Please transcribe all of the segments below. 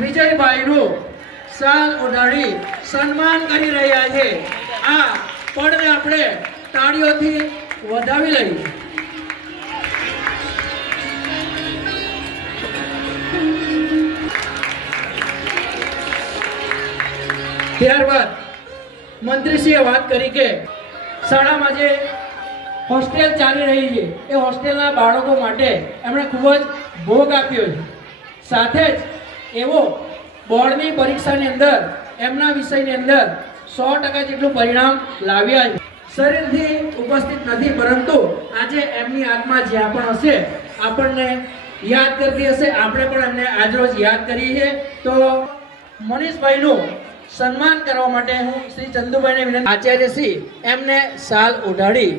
વિજયભાઈનું શાલ ઓઢાડી સન્માન કરી રહ્યા છે। આ પળને આપણે તાળીઓથી વધાવી લઈએ। ત્યારબાદ મંત્રીશ્રીએ વાત કરી કે શાળામાં જે હોસ્ટેલ ચાલી રહી છે એ હોસ્ટેલના બાળકો માટે એમણે ખૂબ જ ભોગ આપ્યો છે। સાથે જ એવો બોર્ડની પરીક્ષાની અંદર એમના વિષયની અંદર 100% જેટલું પરિણામ લાવ્યા છે। શરીરથી ઉપસ્થિત નથી, પરંતુ આજે એમની આત્મા જ્યાં પણ હશે આપણને યાદ કરતી હશે। આપણે પણ એમને આજરોજ યાદ કરીએ છીએ। તો મનીષભાઈનું સન્માન કરવા માટે હું શ્રી ચંદુભાઈને વિનંતી, આચાર્યશ્રી એમને શાલ ઓઢાડી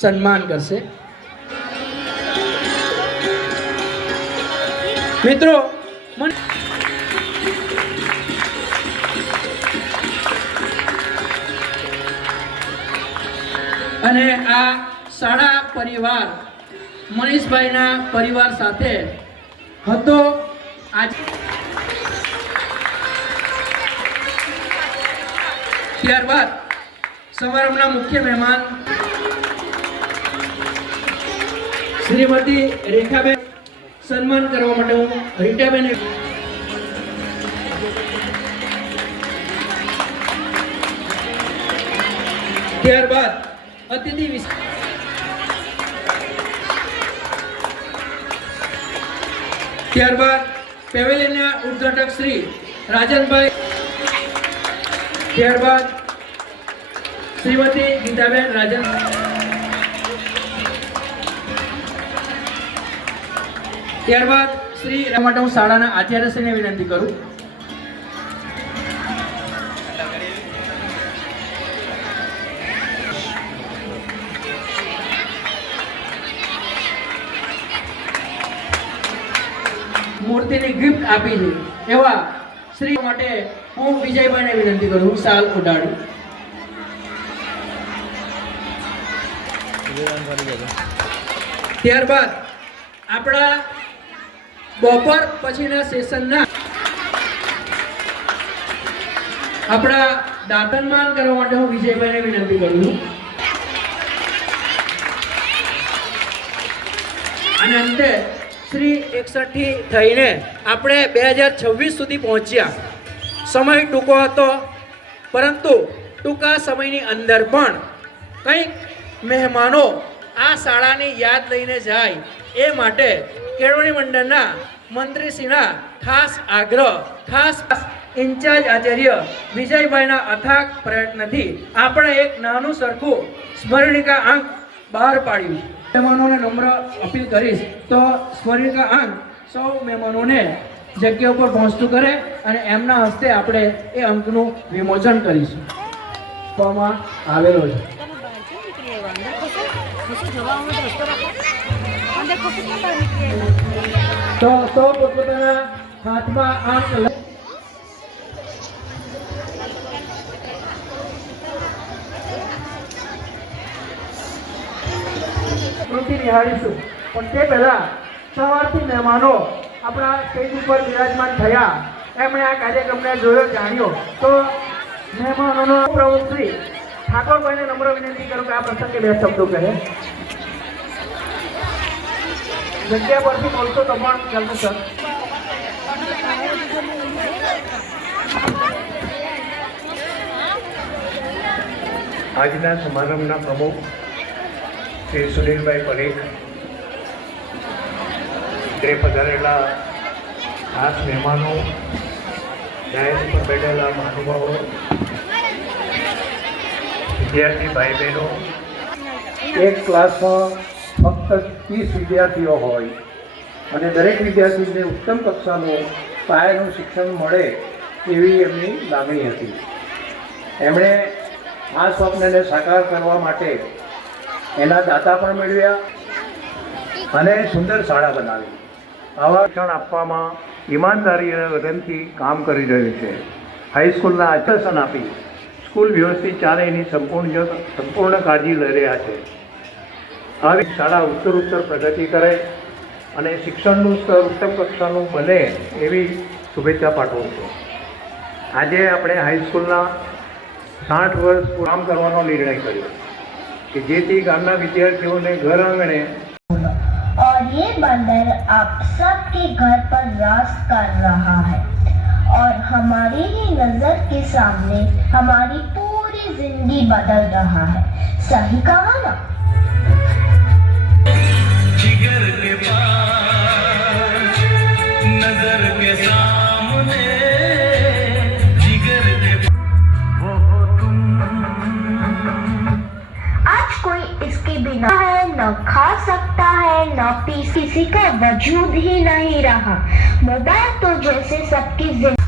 સન્માન કરશે। મિત્રો અને આ શાળા પરિવાર મનીષભાઈના પરિવાર સાથે હતો। આજે ત્યારબાદ સમારંભના મુખ્ય મહેમાન શ્રીમતી રેખાબેન સન્માન કરવા માટે હું રીટાબેન ત્યારબાદ અતિથિ ત્યારબાદ પેવેલિયનના ઉદ્ઘાટક શ્રી રાજનભાઈ, ત્યારબાદ શ્રીમતી ગીતાબેન રાજન, ત્યારબાદ શ્રી માટે હું શાળાના આચાર્યશ્રીને વિનંતી કરું। મૂર્તિની ગિફ્ટ આપી છે એવા શ્રી માટે હું વિજયભાઈને વિનંતી કરું શાલ ઓઢાડું। ત્યારબાદ આપણા બપોર પછીના સેશનના આપણા દાતનમાન કરવા માટે હું વિજયભાઈને વિનંતી કરું છું। અને અંતે શ્રી 61 થી થઈને આપણે 2026 સુધી પહોંચ્યા। સમય ટૂંકો હતો, પરંતુ ટૂંકા સમયની અંદર પણ કંઈક મહેમાનો આ શાળાની યાદ લઈને જાય એ માટે કેળવણી મંડળના મંત્રીશ્રીના ખાસ આગ્રહ, ખાસ ઇન્ચાર્જ આચાર્ય વિજયભાઈના અથાગ પ્રયત્નથી આપણે એક નાનું સરખું સ્મરણિકા અંક બહાર પાડ્યું છે। મહેમાનોને નમ્ર અપીલ કરીશ તો સ્મરણિકા અંક સૌ મહેમાનોને જગ્યા ઉપર પહોંચતું કરે અને એમના હસ્તે આપણે એ અંકનું વિમોચન કરીશું। આપવામાં આવેલો છે। તો સૌ પોતપોતાના હાથમાં અંક નિહાળીશું, પણ તે પહેલા સવારથી મહેમાનો આપણા સ્ટેજ ઉપર બિરાજમાન થયા, એમણે આ કાર્યક્રમને જોયો, જાણ્યો। તો મહેમાનોનો પ્રમુખ શ્રી ઠાકોરભાઈને નમ્ર વિનંતી કરું કે આ પ્રસંગે 2 શબ્દો કહે। જગ્યા પરથી બોલશો તો પણ ચાલતું સર। આજના સમારંભના પ્રમુખ શ્રી સુનિલભાઈ પરેખ, તે પધારેલા ખાસ મહેમાનો, ડાયસ પર બેઠેલા મહાનુભાવો, વિદ્યાર્થી ભાઈ બહેનો, એક ક્લાસમાં ફક્ત 30 વિદ્યાર્થીઓ હોય અને દરેક વિદ્યાર્થીને ઉત્તમ કક્ષાનું પાયાનું શિક્ષણ મળે એવી એમની લાગણી હતી। એમણે આ સ્વપ્નને સાકાર કરવા માટે એના દાતા પણ મેળવ્યા અને સુંદર શાળા બનાવી। આવા શિક્ષણ આપવામાં ઈમાનદારી અને વલણથી કામ કરી રહ્યું છે। હાઈસ્કૂલના આશ્વાસન આપી સ્કૂલ વ્યવસ્થિત ચાલે એની સંપૂર્ણ કાળજી લઈ રહ્યા છે। આવી શાળા ઉત્તરોત્તર પ્રગતિ કરે અને શિક્ષણનું સ્તર ઉત્તમ કક્ષાનું બને એવી શુભેચ્છા પાઠવું છું. આજે આપણે હાઈસ્કૂલના 60 વર્ષ કામ કરવાનો નિર્ણય કર્યો કે જેથી ગામના વિદ્યાર્થીઓને ઘર આંગણે और ये बंदर आप सबके घर पर राज कर रहा है और हमारी ही नजर के सामने हमारी पूरी जिंदगी बदल रहा है. सही कहा ना? जिगर के पास नजर के सामने जिगर के वो हो तुम. आज कोई इसके बिना है न खा सकता है न पी, किसी का वजूद ही नहीं रहा. मोबाइल तो जैसे सबकी जिंदगी